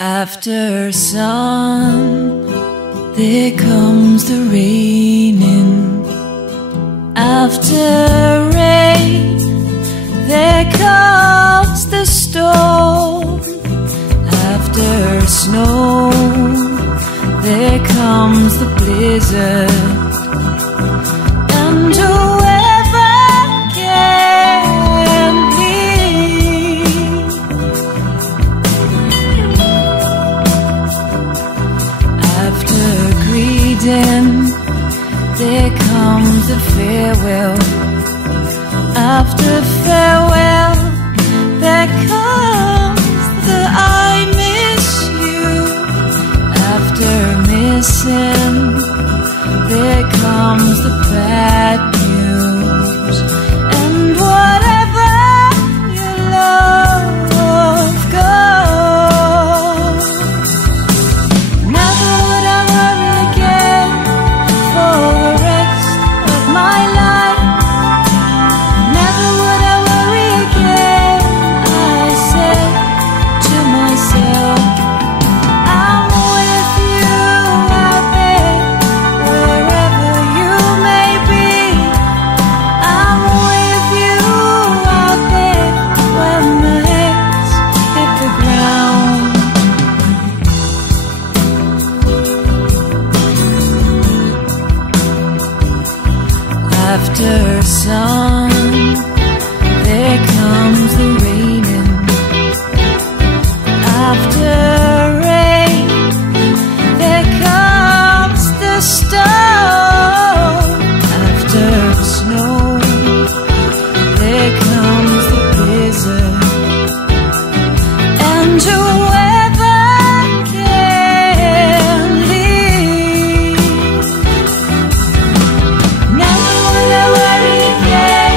After sun, there comes the raining. After rain, there comes the storm. After snow, there comes the blizzard. And whoever can leave. After greeting, there comes the farewell. After farewell, there comes the I miss you. After missing, there comes the bad news. And whatever your love goes. Never would I worry again for the rest of my life. Never would I worry again, I said to myself. I'm with you out there, wherever you may be. I'm with you out there when the heads hit the ground. After sun, there comes the raining. After rain, there comes the storm. After snow, there comes the blizzard. And whoever can leave. Never will I worry again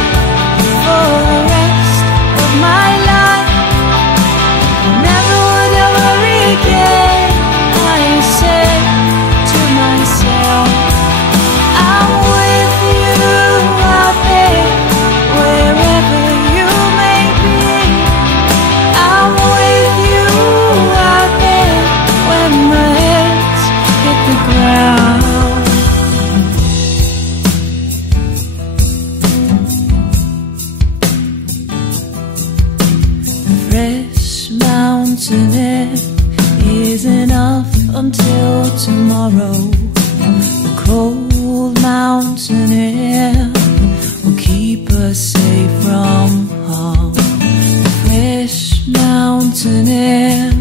for the rest of my life. Never would I worry again, I said to myself. I'm with you out there, wherever you may be. I'm with you out there when my heads hit the ground. Fresh mountain air is enough until tomorrow. The cold mountain air will keep us safe from harm. Fresh mountain air